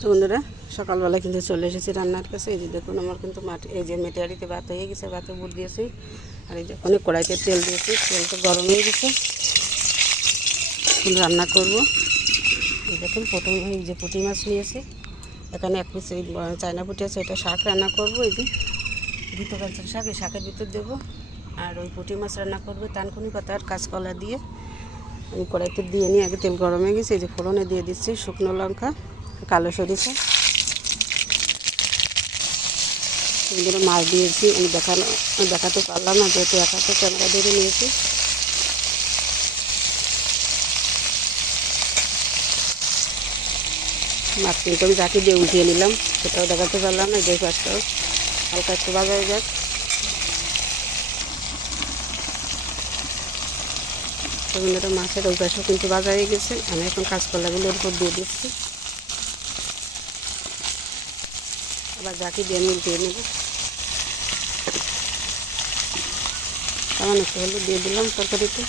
তো বন্ধুরা সকালবেলা কিন্তু চলে এসেছি রান্নার কাছে। এই যে দেখুন আমার কিন্তু এই যে মেটেয়ারিতে ভাত হয়ে গেছে, ভাতে বুট দিয়েছি। আর এই যে অনেক কড়াইতে তেল দিয়েছি, তেলটা গরম হয়ে গেছে, এখন রান্না করব। এই দেখুন এই যে পুঁটি মাছ নিয়েছি, এখানে এক পিস এই চায়না পুঁটি আছে, এটা শাক রান্না করব। এই যে ভিতর কাঁচা শাক, এই শাকের ভিতর দেবো। আর ওই পুঁটি মাছ রান্না করবো থানকুনি পাতা আর কাঁচকলা দিয়ে। আমি কড়াইতে দিয়ে নিয়ে আগে তেল গরম হয়ে গেছে, এই যে ফোড়নে দিয়ে দিচ্ছি শুকনো লঙ্কা, কালো সরিষা, এগুলো মাছ দিয়েছি। আমি দেখাতে পারলাম না, যেহেতু এক হাতে ক্যামেরা ধরে নিয়েছি। মাছ কিন্তু আমি জাকি দিয়ে উঠিয়ে নিলাম, সেটাও দেখাতে পারলাম না। যে পাশটাও হালকা একটু ভাজা হয়ে যাক। বন্ধুরা মাছের ওই পাশেও কিন্তু ভাজা হয়ে গেছে। আমি এখন কাঁচকলাগুলোর উপর দিয়ে দিচ্ছি, আবার জাকি দিয়ে আমি উঠিয়ে নেব। সামান্য একটু হলুদ দিয়ে দিলাম তরকারিতে,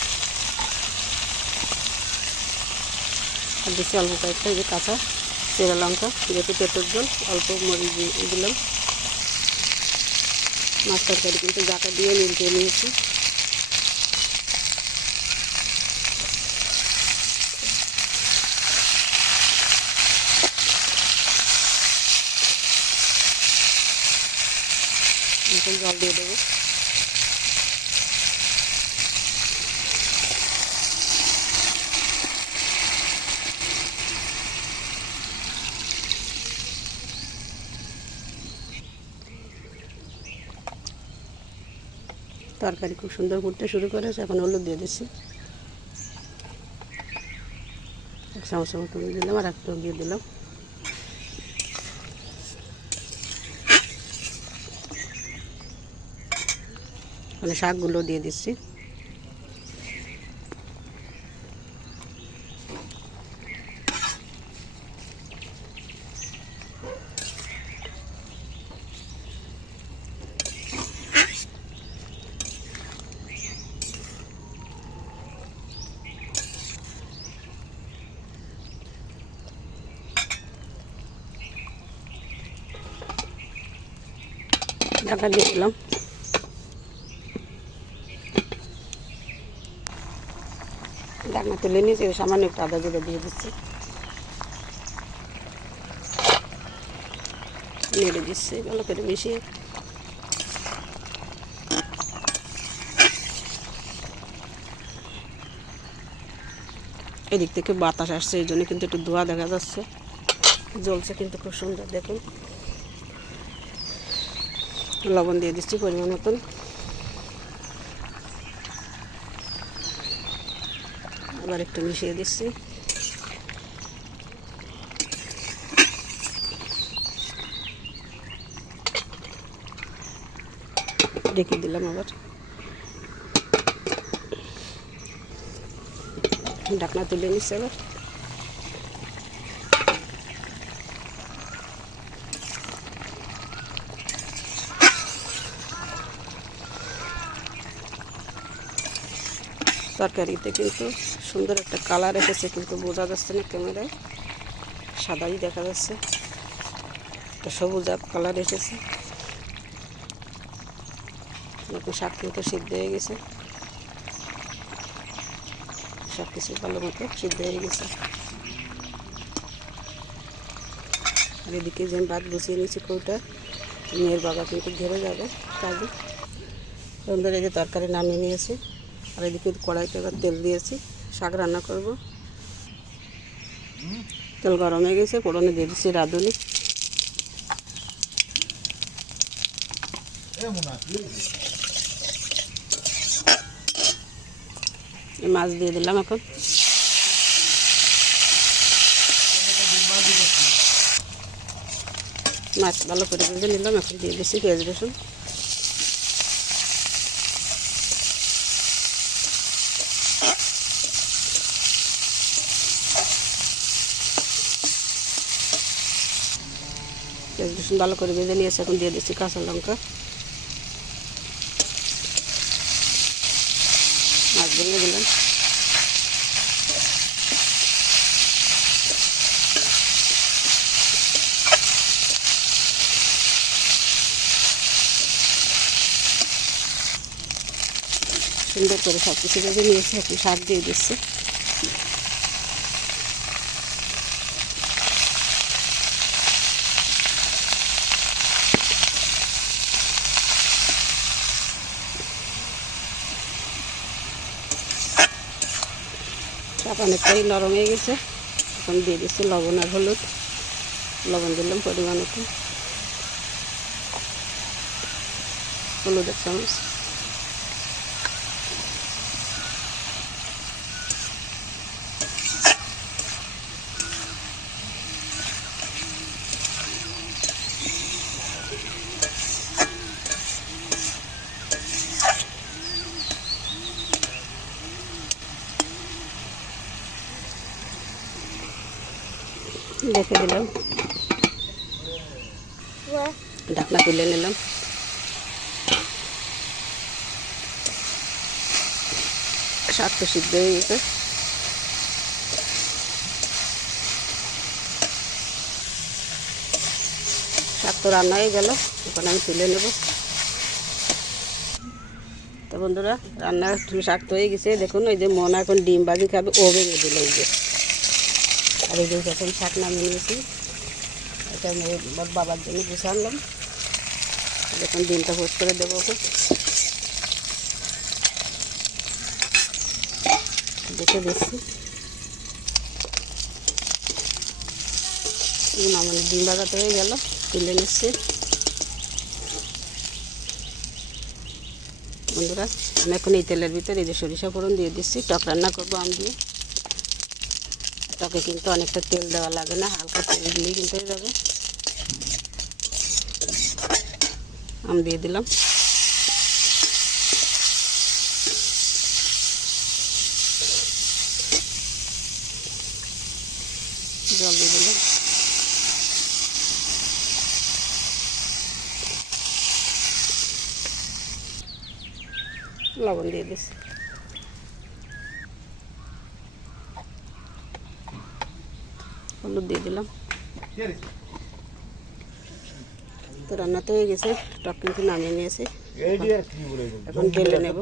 আর দিচ্ছি অল্প কয়েকটা এই যে কাঁচা চেরা লঙ্কা, যেহেতু পেঁপের জল অল্প মরিচ দিলাম। মাছ তরকারি কিন্তু জাকা দিয়ে মিলিয়ে নিয়েছি। জল দিয়ে দেবো। তরকারি খুব সুন্দর ফুটতে শুরু করেছে, এখন হলুদ দিয়ে দিচ্ছি, এক চামচ মতো দিলাম, আর একটু দিয়ে দিলাম। মানে শাকগুলো দিয়ে দিচ্ছি। ঢাকা দিয়ে দিলাম। ঢাকনা তুলে নিয়েছি, সামান্য একটু আদা জিরে দিয়ে দিচ্ছি, নেড়ে দিচ্ছি ভালো করে মিশিয়ে। এদিক থেকে বাতাস আসছে, এই জন্য কিন্তু একটু ধোঁয়া দেখা যাচ্ছে, জ্বলছে কিন্তু খুব সুন্দর। দেখুন লবণ দিয়ে দিচ্ছি পরিমাণ মতন, আবার একটু মিশিয়ে দিচ্ছি। ঢেকে দিলাম, আবার ঢাকনা তুলে নিচ্ছে। আবার তরকারিতে কিন্তু সুন্দর একটা কালার এসেছে, কিন্তু বোঝা যাচ্ছে না ক্যামেরায়, সাদাই দেখা যাচ্ছে, একটা সবুজ কালার এসেছে। দেখুন শাক কিন্তু সিদ্ধ হয়ে গেছে, সব কিছু ভালো মতো সিদ্ধ হয়ে গেছে। আর এদিকে যে ভাত বসিয়ে নিয়েছি কৌটা, মেয়ের বাবা কিন্তু ঘেরে যাবে কাজে। সুন্দর এই যে তরকারি নামিয়ে নিয়েছি, আর এদিকে কড়াইতে এবার তেল দিয়েছি, শাক রান্না করব। তেল গরম হয়ে গেছে, ফোড়নে দিয়ে দিচ্ছি রাঁধুনি, মাছ দিয়ে দিলাম। এখন মাছ ভালো করে ভেজে নিলাম, এখন দিয়ে দিচ্ছি পেঁয়াজ রসুন। পেঁয়াজ রসুন ভালো করে ভেজে নিয়েছি, এখন দিয়ে দিচ্ছি কাঁচা লঙ্কা, মাছ ভেঙে দিলাম। সুন্দর করে সব কিছু ভেজে নিয়েছি। এখন শাক দিয়ে দিচ্ছি। শাক অনেকটাই নরম হয়ে গেছে। এখন দিয়ে দিচ্ছি লবণ আর হলুদ। লবণ দিলাম পরিমাণ মতো, হলুদ 1 চামচ, রেখে দিলাম। ঢাকনা তুলে নিলাম। শাক তো সিদ্ধ হয়ে গেছে। শাক তো রান্না হয়ে গেল, এখন আমি তুলে নেব। তো বন্ধুরা, রান্না শাক তো হয়ে গেছে। দেখুন ওই যে মন এখন ডিম বাজি খাবে, ও ভেঙে দিল এই যে। আর এই যে এখন শাক নামিয়ে নিয়েছি। এটা আমি ওর বাবার জন্য বসে আনলাম। এখন ডিমটা পোস্ট করে দেবো ওকে। দেখে দিচ্ছি আমার ডিম ভাজাটা হয়ে গেল, তুলে নিচ্ছি। বন্ধুরা, আমি এখন এই তেলের ভিতরে এই যে সরিষা ফোড়ন দিয়ে দিচ্ছি। টক রান্না করবো আম দিয়ে। টকে কিন্তু অনেকটা তেল দেওয়া লাগে না, হালকা তেল দিলেই কিন্তু হয়ে যাবে। আম দিয়ে দিলাম। জল দিয়ে দিলাম। লবণ দিয়ে দিচ্ছি। হলুদ দিয়ে দিলাম। তো রান্না তো হয়ে গেছে। টক কিন্তু নামিয়ে নিয়েছি, এখন ঢেলে নেব।